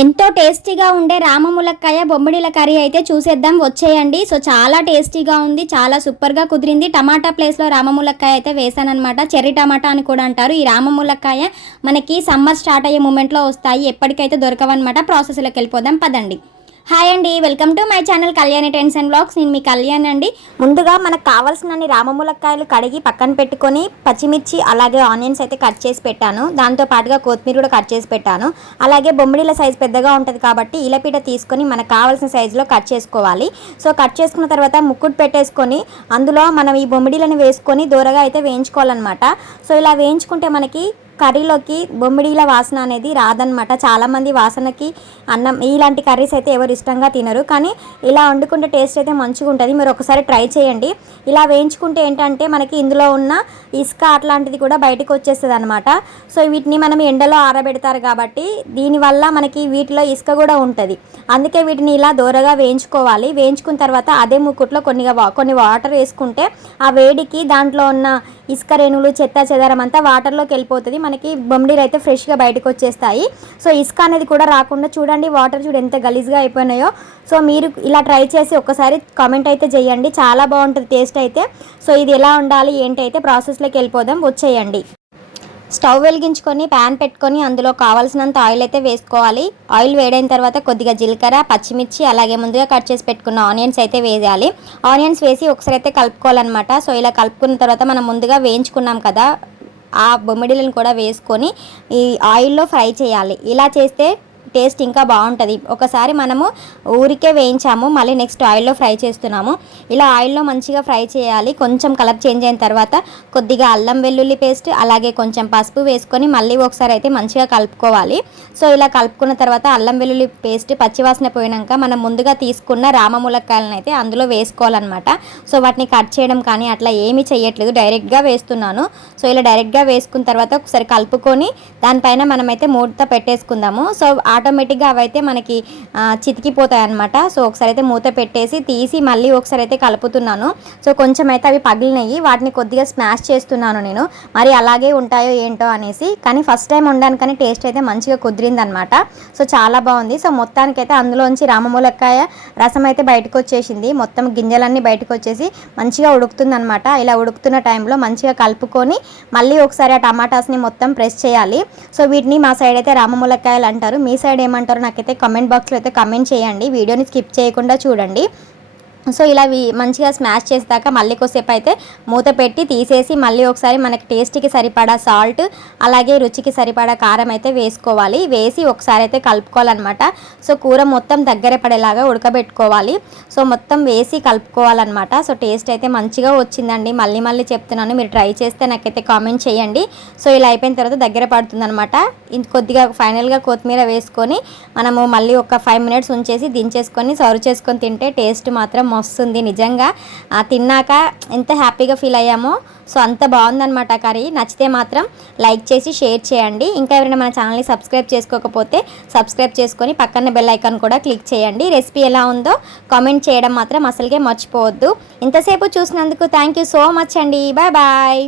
ఎంతో టేస్టీగా ఉండే రామ ములక్కాయ బొమ్మిడిల కర్రీ అయితే చూసేద్దాం వచ్చేయండి. సో చాలా టేస్టీగా ఉంది, చాలా సూపర్గా కుదిరింది. టమాటా ప్లేస్లో రామ ములక్కాయ అయితే వేసానమాట. చెర్రీ టమాటా అని కూడా అంటారు. ఈ రామ ములక్కాయ మనకి సమ్మర్ స్టార్ట్ అయ్యే మూమెంట్లో వస్తాయి, ఎప్పటికైతే దొరకవన్నమాట. ప్రాసెస్లోకి వెళ్ళిపోదాం పదండి. హాయ్ అండి, welcome to my channel Kalyani tens and blogs. నేను మీ కళ్యాణ్ అండి. ముందుగా మనకు కావాల్సిన రామ ములక్కాయలు కడిగి పక్కన పెట్టుకొని పచ్చిమిర్చి అలాగే ఆనియన్స్ అయితే కట్ చేసి పెట్టాను. దాంతో పాటుగా కొత్తిమీర కూడా కట్ చేసి పెట్టాను. అలాగే బొమ్మిడిల సైజ్ పెద్దగా ఉంటుంది కాబట్టి ఇలపీట తీసుకొని మనకు కావాల్సిన సైజులో కట్ చేసుకోవాలి. సో కట్ చేసుకున్న తర్వాత ముక్కుడు పెట్టేసుకొని అందులో మనం ఈ బొమ్మిడిలను వేసుకొని దూరగా అయితే వేయించుకోవాలన్నమాట. సో ఇలా వేయించుకుంటే మనకి కర్రీలోకి బొమ్మిడిల వాసన అనేది రాదనమాట. చాలామంది వాసనకి అన్నం ఇలాంటి కర్రీస్ అయితే ఎవరు ఇష్టంగా తినరు, కానీ ఇలా వండుకుంటే టేస్ట్ అయితే మంచిగా ఉంటుంది. మీరు ఒకసారి ట్రై చేయండి. ఇలా వేయించుకుంటే ఏంటంటే మనకి ఇందులో ఉన్న ఇసుక అట్లాంటిది కూడా బయటకు వచ్చేస్తుంది అనమాట. సో వీటిని మనం ఎండలో ఆరబెడతారు కాబట్టి దీనివల్ల మనకి వీటిలో ఇసుక కూడా ఉంటుంది. అందుకే వీటిని ఇలా దూరగా వేయించుకోవాలి. వేయించుకున్న తర్వాత అదే ముక్కుట్లో కొన్ని వాటర్ వేసుకుంటే ఆ వేడికి దాంట్లో ఉన్న ఇసుక రేణులు చెత్త చెదారం అంతా వాటర్లోకి వెళ్ళిపోతుంది. మనకి బొమ్మిడిలు అయితే ఫ్రెష్గా బయటకు వచ్చేస్తాయి. సో ఇసుక అనేది కూడా రాకుండా చూడండి, వాటర్ చూడు ఎంత గలీజ్గా అయిపోయినాయో. సో మీరు ఇలా ట్రై చేసి ఒక్కసారి కామెంట్ అయితే చేయండి, చాలా బాగుంటుంది టేస్ట్ అయితే. సో ఇది ఎలా ఉండాలి ఏంటి అయితే ప్రాసెస్లోకి వెళ్ళిపోదాం వచ్చేయండి. స్టవ్ వెలిగించుకొని ప్యాన్ పెట్టుకొని అందులో కావాల్సినంత ఆయిల్ అయితే వేసుకోవాలి. ఆయిల్ వేడైన తర్వాత కొద్దిగా జీలకర్ర, పచ్చిమిర్చి అలాగే ముందుగా కట్ చేసి పెట్టుకున్న ఆనియన్స్ అయితే వేయాలి. ఆనియన్స్ వేసి ఒకసారి అయితే కలుపుకోవాలన్నమాట. సో ఇలా కలుపుకున్న తర్వాత మనం ముందుగా వేయించుకున్నాం కదా ఆ బొమ్మిడిలను కూడా వేసుకొని ఈ ఆయిల్లో ఫ్రై చేయాలి. ఇలా చేస్తే టేస్ట్ ఇంకా బాగుంటుంది. ఒకసారి మనము ఊరికే వేయించాము, మళ్ళీ నెక్స్ట్ ఆయిల్లో ఫ్రై చేస్తున్నాము. ఇలా ఆయిల్లో మంచిగా ఫ్రై చేయాలి. కొంచెం కలర్ చేంజ్ అయిన తర్వాత కొద్దిగా అల్లం వెల్లుల్లి పేస్ట్ అలాగే కొంచెం పసుపు వేసుకొని మళ్ళీ ఒకసారి అయితే మంచిగా కలుపుకోవాలి. సో ఇలా కలుపుకున్న తర్వాత అల్లం వెల్లుల్లి పేస్ట్ పచ్చివాసన పోయినాక మనం ముందుగా తీసుకున్న రామ ములక్కాయలను అయితే అందులో వేసుకోవాలన్నమాట. సో వాటిని కట్ చేయడం కానీ అట్లా ఏమీ చేయట్లేదు, డైరెక్ట్గా వేస్తున్నాను. సో ఇలా డైరెక్ట్గా వేసుకున్న తర్వాత ఒకసారి కలుపుకొని దానిపైన మనమైతే మూత పెట్టేసుకుందాము. సో ఆటోమేటిక్గా అవైతే మనకి చితికిపోతాయి అన్నమాట. సో ఒకసారి అయితే మూత పెట్టేసి తీసి మళ్ళీ ఒకసారి అయితే కలుపుతున్నాను. సో కొంచెం అయితే అవి పగిలినాయి, వాటిని కొద్దిగా స్మాష్ చేస్తున్నాను నేను. మరి అలాగే ఉంటాయో ఏంటో అనేసి, కానీ ఫస్ట్ టైం వండాను కానీ టేస్ట్ అయితే మంచిగా కుదిరిందనమాట. సో చాలా బాగుంది. సో మొత్తానికైతే అందులోంచి రామ ములక్కాయ రసం అయితే బయటకు వచ్చేసింది. మొత్తం గింజలన్నీ బయటకు వచ్చేసి మంచిగా ఉడుకుతుంది అనమాట. ఇలా ఉడుకుతున్న టైంలో మంచిగా కలుపుకొని మళ్ళీ ఒకసారి ఆ టమాటాస్ని మొత్తం ప్రెస్ చేయాలి. సో వీటిని మా సైడ్ అయితే రామ ములక్కాయలు అంటారు, మీ సైడ్ ఏమంటారో నాకైతే కామెంట్ బాక్స్లో అయితే కామెంట్ చేయండి. వీడియోని స్కిప్ చేయకుండా చూడండి. సో ఇలా మంచిగా స్మాష్ చేసాక మళ్ళీ కొద్దిసేపు అయితే మూత పెట్టి తీసేసి మళ్ళీ ఒకసారి మనకి టేస్ట్కి సరిపడా సాల్ట్ అలాగే రుచికి సరిపడా కారం అయితే వేసుకోవాలి. వేసి ఒకసారి అయితే కలుపుకోవాలన్నమాట. సో కూర మొత్తం దగ్గర పడేలాగా ఉడకబెట్టుకోవాలి. సో మొత్తం వేసి కలుపుకోవాలన్నమాట. సో టేస్ట్ అయితే మంచిగా వచ్చిందండి, మళ్ళీ చెప్తున్నాను, మీరు ట్రై చేస్తే నాకైతే కామెంట్ చేయండి. సో ఇలా అయిపోయిన తర్వాత దగ్గర పడుతుందన్నమాట. కొద్దిగా ఫైనల్గా కొత్తిమీర వేసుకొని మనము మళ్ళీ ఒక 5 మినిట్స్ ఉంచేసి దించేసుకొని సర్వ్ చేసుకొని తింటే టేస్ట్ మాత్రం వస్తుంది. నిజంగా తిన్నాక ఎంత హ్యాపీగా ఫీల్ అయ్యామో. సో అంత బాగుందన్నమాట కర్రీ. నచ్చితే మాత్రం లైక్ చేసి షేర్ చేయండి. ఇంకా ఎవరైనా మన ఛానల్ని సబ్స్క్రైబ్ చేసుకోకపోతే సబ్స్క్రైబ్ చేసుకొని పక్కన బెల్ ఐకాన్ కూడా క్లిక్ చేయండి. రెసిపీ ఎలా ఉందో కామెంట్ చేయడం మాత్రం అసలుకే మర్చిపోవద్దు. ఇంతసేపు చూసినందుకు థ్యాంక్ యూ సో మచ్ అండి. Bye bye.